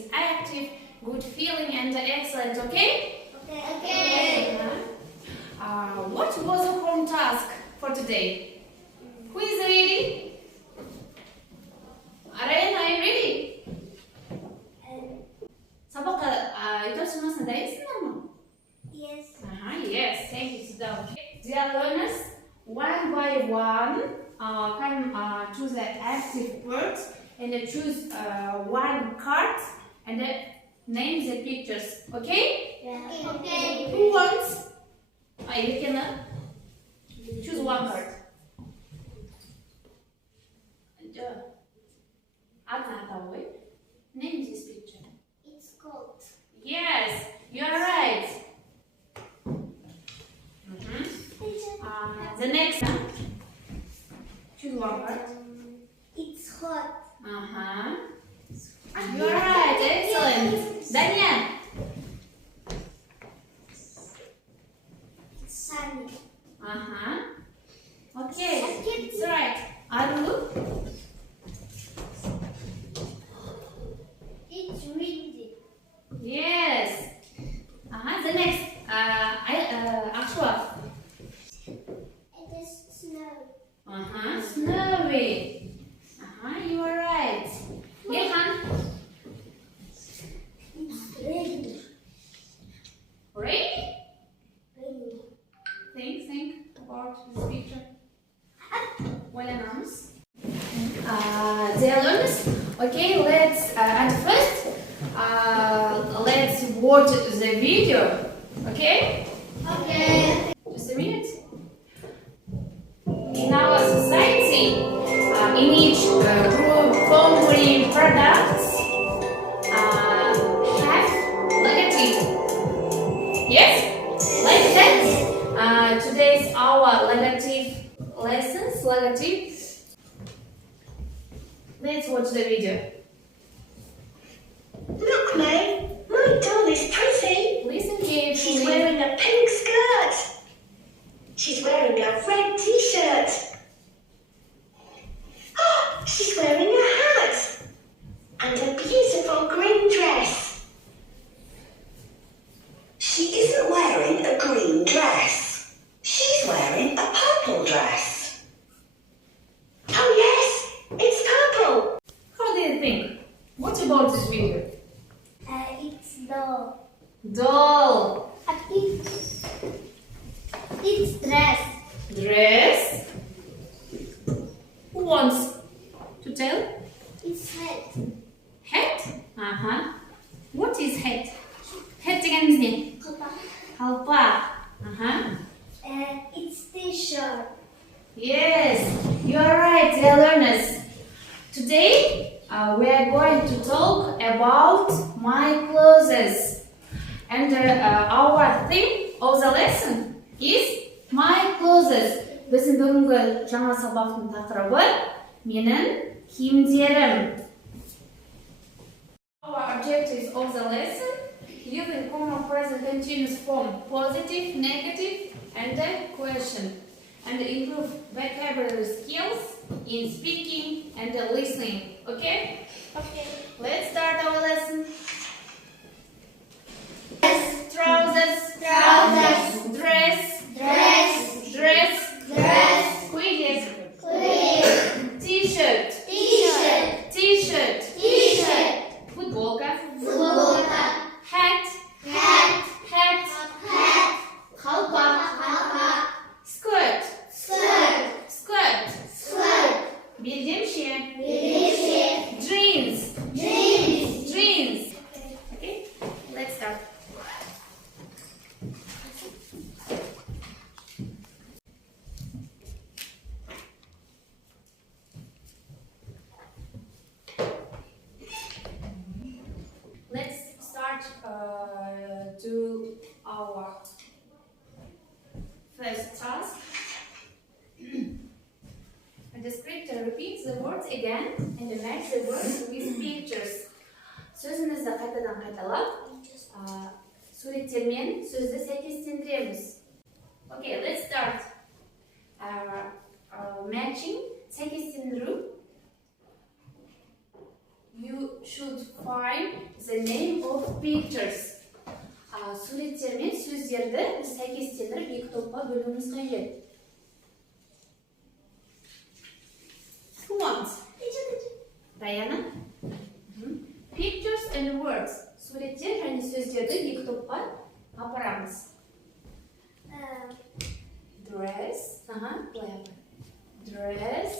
is active, good feeling, and excellent. Okay? Okay. What was the home task for today? Who is ready? Arayan, are you ready? Sabaqqa yutashinmasini dayapsizmi? Yes. Yes, thank you. Sit down. Dear learners, one by one, can choose the active words and choose one card and name the pictures. Okay? Yeah. Okay. Who wants? You can choose one card. Name this picture. It's cold. Yes, you are right. The next one. Choose one card. It's hot. You are right. Excellent. Daniel. It's sunny. Okay. It's right. Aru. It's windy. Yes. The next. Ashwa. It is snow. Snowy. You are right. Yehan. It's rainy. Rain. Rainy. Think about this picture. Well announced. Dear learners, okay, let's at first let's watch the video. Okay? Okay. Just a minute. In our society, in each group, company, products have logotype. Yes? Like that? Today's our logotype lessons, logotype. Let's watch the video. Look, May, my doll is pretty. Listen carefully. She's wearing a pink skirt. She's wearing a red t-shirt. She's wearing a hat and a beautiful green dress. She isn't wearing a green dress. She's wearing a purple dress. Oh yes, it's purple. How do you think? What about this video? It's doll. Doll. It's dress. Dress. Who wants to tell? It's hat. Hat? What is hat? Hat deganimiz ne? Qalpoq. It's t-shirt. Yes, you are right, dear learners. Today we are going to talk about my clothes. And our theme of the lesson is my clothes. Біздің бүгінгі жаңа сабақтың тақырыбы менің киімдерім. Our objectives of the lesson: using common present continuous form, positive, negative, and a question, and improve vocabulary skills in speaking and listening. Okay? Okay. Let's start our lesson. Dress. Trousers. Trousers. Dress. Dress. Dress. Dress. Quillet. Clear. T-shirt. T-shirt. T-shirt. T-shirt. Футболка. Футболка. Hat. Hat. Hat. Hat. Qalpoq. Qalpoq. Skirt. Skirt. Skirt. Skirt. Belgemşe. Belgemşe. Jeans. Jeans. Jeans. Okay, let's start. Let's start to our first task. The descriptor repeats the words again and match the words with pictures. Сөзімізді қайтадан қайталап, суреттермен сөзді сәйкестендіреміз. Okay, let's start. Matching, сәйкестендіру. you should find the name of pictures. Суреттер мен сөздерді біз сәйкестендіріп екі топқа бөлуіміз қажет. Who wants? Даяна? Pictures and words. Суреттер және сөздерді екі топқа апарамыз. Dress. Dress.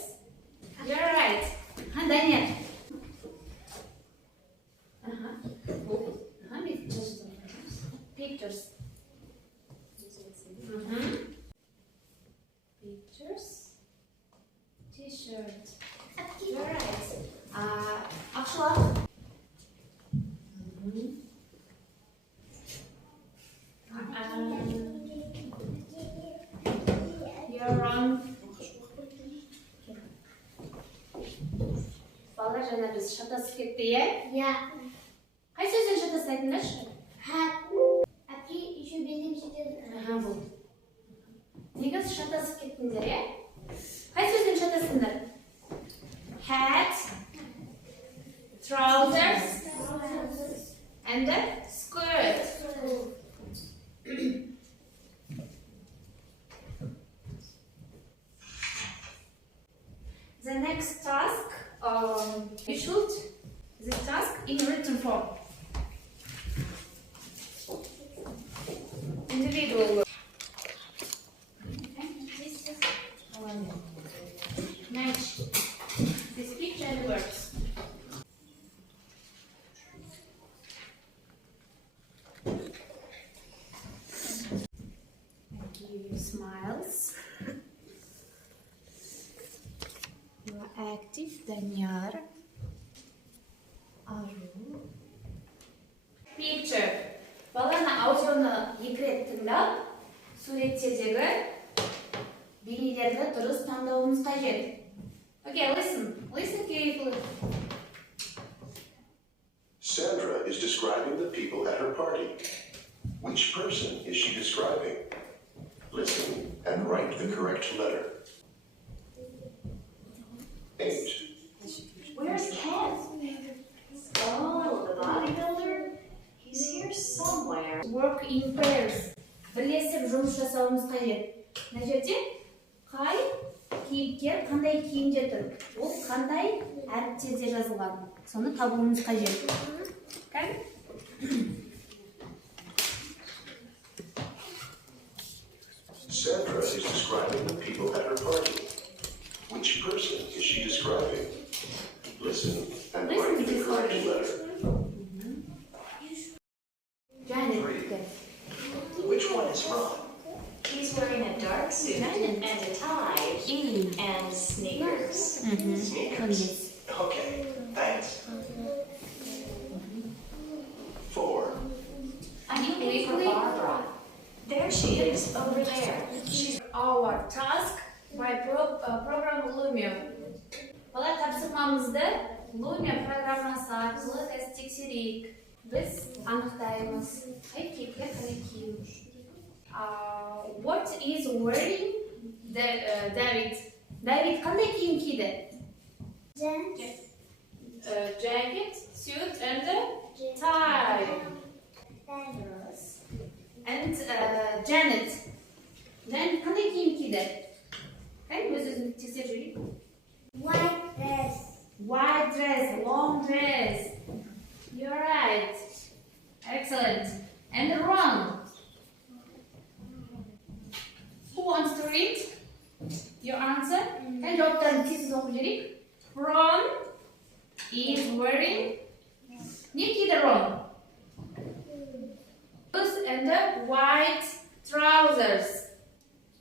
You're right. Данияр. Pictures. Pictures. T-shirt. You're right. Akşala. You're wrong. Балалар жаңа біз шатасып кетті, Я. Қай сөзден шатасып айтыңдаршы? Әпке, еще белдем шетеді. Бұл. Неге шатасып кеттіңдер, Қай сөзден шатасыңдар? Hat, trousers, and the skirt. The next task, you should this task in written form. Individual work. This is match this picture and words. I give you smiles. You are active, Danyar. Arul. Picture. Баланы аудионы екі рет тыңдап, суреттердегі бейнелерді дұрыс таңдауымыз қажет. Okay, listen carefully. Sandra is describing the people at her party. Which person is she describing? Listen and write the correct letter. 8. Where's Ken? Oh, the bodybuilder? He's here somewhere. Work in pairs. Бірлесіп жұмыс жасауымыз қажет. Мына жерде қай кейіпкер қандай киімде тұр? Ол қандай әріптерде жазылған? Соны табуымыз қажет. Sandra is describing the people at her party. Which person is she describing? Listen and write the correct letter. Which one is wrong? He's wearing a dark suit and a tie and sneakers. Sneakers. Okay, thanks. 4. I'm looking for Barbara. There she is, over there. She's Our task by program Lumia. Бала тапсырмамызды Lumia программасы арқылы тексерейік. Біз анықтаймыз. Қай кейіпкер қай киім. What is wearing David? David қандай киім киді? Jacket, suit and tie. And Janet. Janet қандай киім киді? Қай өзімді тексеріп жүрейік? White dress. White dress, long dress. You're right. Excellent. And wrong. Who wants to read your answer? And жауаптарын тез оқып жүрейік. Ron is wearing. Не киді Ron? Blues and the white trousers.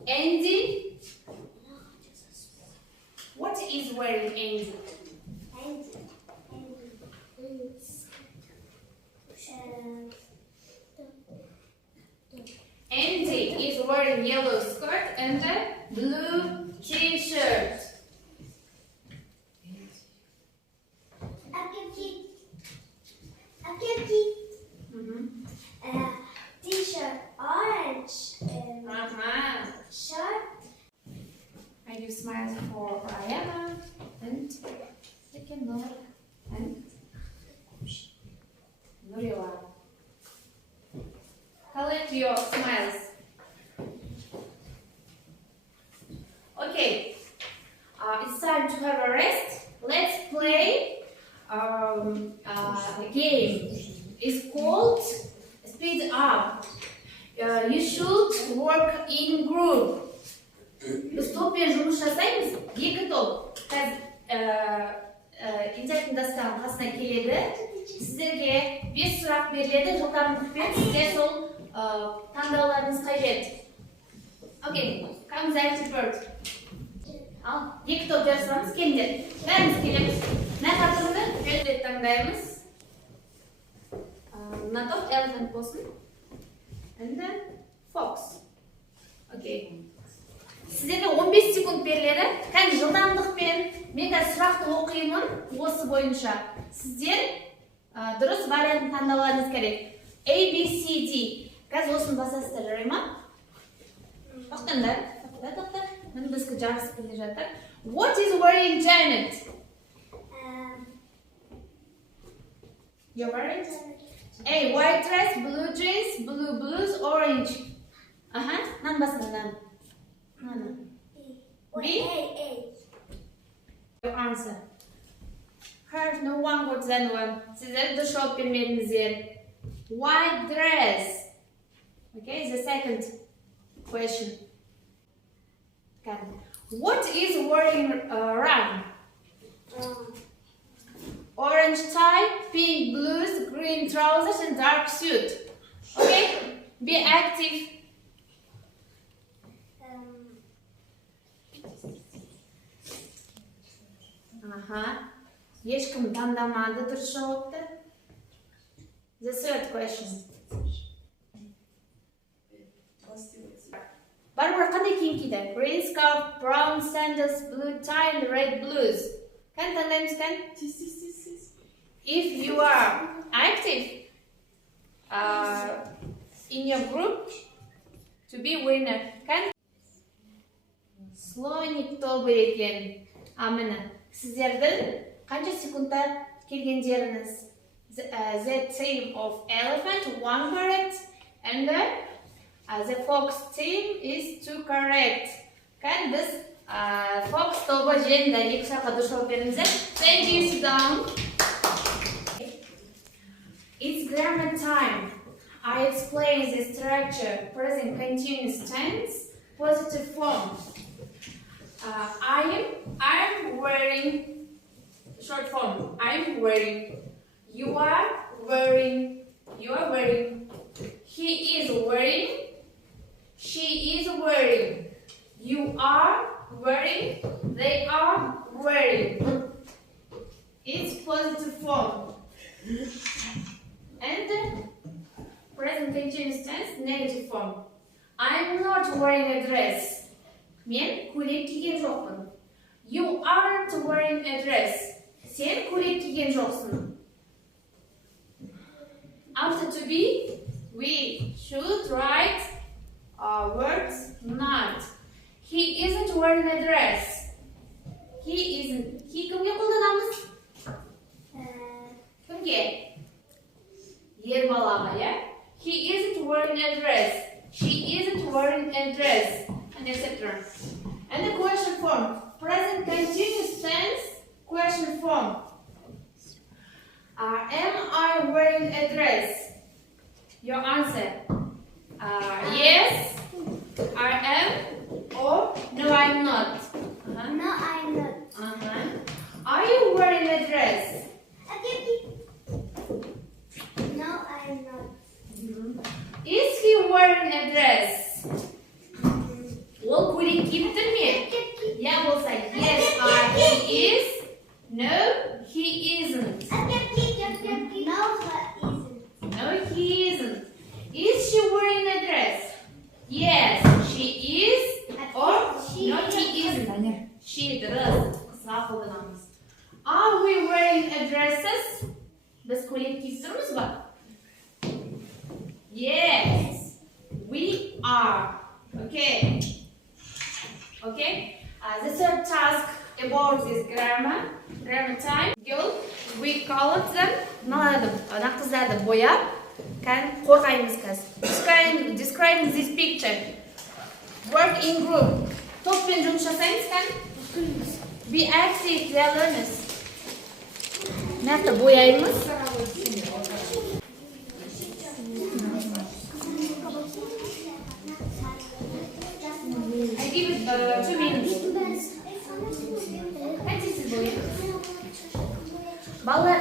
Andy. What is wearing Andy? Andy is wearing yellow skirt and a blue t-shirt. T-shirt, orange. Shirt. I give smiles for Ariana and the candle and collect your smiles. Okay, it's time to have a rest. Let's play a game. It's called Speed Up. You should work in group. Біз топпен жұмыс жасаймыз. Екі топ. Интернеттің дастағының қасына келеді. Сіздерге 5 сұрақ беріледі. Жылдамдықпен сіздер сол таңдауларыңыз қажет. Окей, comes active bird. Ал, екі топ жасырамыз, келіңдер. Бәріміз келеміз. Мына қатырды, жөндет таңдаймыз. Мына топ elephant болсын. And then fox. Окей. Сіздерге 15 секунд беріледі. Кәне жылдамдықпен мен қазір сұрақты оқимын осы бойынша. Сіздер дұрыс вариантын таңдауларыңыз керек. A, B, C, D. Қазір осыны басасыздар, жарай ма? Тоқтаңдар. Тоқтар. Міне бізге жарыс келе жатыр. What is wearing Janet? You're wearing? A, white dress, blue jeans, blue blues, orange. Нан басыңдан. B? Your answer. Her, no one got that one. Сіздер дұрыс жауап бермедіңіздер. White dress. Okay, the second question. What is wearing Run? Orange tie, pink blues, green trousers, and dark suit. Okay? Be active. Ешкім таңдамады дұрыс жауапты. The third question. Барбара қандай киім киді? Green scarf, brown sandals, blue tie, and red blues. Кән таңдаймыз кән? If you are active in your group to be winner. Кән? Слоник тобы екен. Міне, сіздердің қанша секундта келгендеріңіз? The team of elephant, 1 correct, and the fox team is 2 correct. Кән біз fox тобы жеңді, 2 сұраққа дұрыс жауап бердіңіздер. Thank you, sit down. It's grammar time. I explain the structure, present continuous tense, positive form. I'm wearing, short form, I'm wearing, you are wearing, he is wearing, she is wearing, you are wearing, they are wearing. It's positive form. And present continuous tense, negative form. I'm not wearing a dress. Мен көйлек киген жоқпын. You aren't wearing a dress. Сен көйлек киген жоқсың. After to be, we should write words not. He isn't wearing a dress. He isn't. He кімге қолданамыз? Кімге? Ер балаға, ja? He isn't wearing a dress. She isn't wearing a dress. And etc. And the question form. Present continuous tense, question form. Am I wearing a dress? Your answer. Yes, I am. Or no, I'm not. No, I'm not. Are you wearing a dress? No, I'm not. Is he wearing a dress? Ол көйлек киіп тұр ме? Я болса, yes, he is. No, he isn't. No, he isn't. Is she wearing a dress? Yes, she is. Or no, he isn't. She does. Are we wearing a dresses? Біз көйлек киіп тұрмыз ба? Yes, we are. Okay. Okay. The third task about this grammar time. Girl, we colored them. Мына қыздарды бояп, қорғаймыз қазір. Describing this picture. Work in group. Топпен жұмыс жасаймыз. Be active, we are learners. Нақты бояймыз. I give it 2 minutes. Қайтесіз бояймыз? Балалар,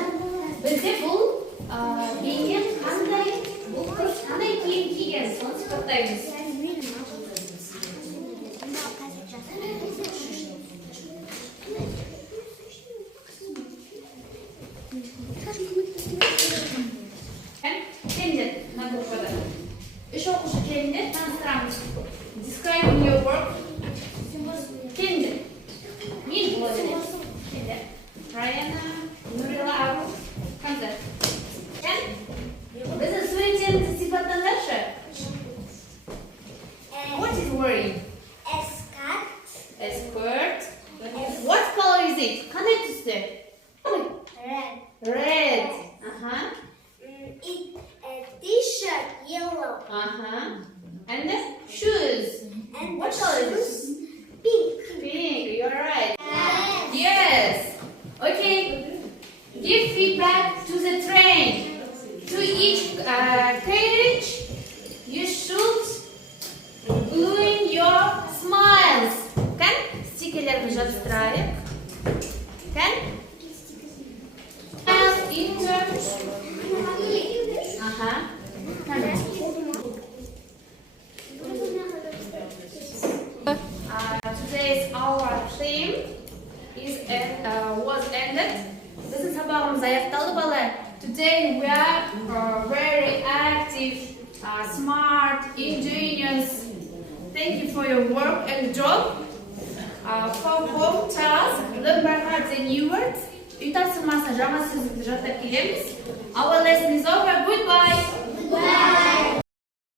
бізде бұл бейнем қандай киім киген, соны сипаттаймыз. Келіндер, мына группада. 3 оқушы келіндер, таныстырамыз. Describing your work. Келіндер. Мен бола беремін. Келіндер. Раяна, Нұрила, Абу. Қандар. Біздің суреттерімізді сипаттаңдаршы. What is wearing? A skirt. A skirt. What color is it? Қандай түсті? Red. Red. A t-shirt. Yellow. And the shoes. And What the color is shoes, pink. Pink. You're right. Yes. Okay. Give feedback to the train. To each carriage, you should gluing your smiles. Kan? Стикерлерді жабыстырайық. Kan? Smiles into. Today's our theme was ended. Біздің сабағымыз аяқталды, балалар. Today we are very active, smart, ingenious. Thank you for your work and job. For home task, learn by heart the new words. Үй тапсырмасына жаңа сөздерді жаттап келеміз. Our lesson is over. Goodbye.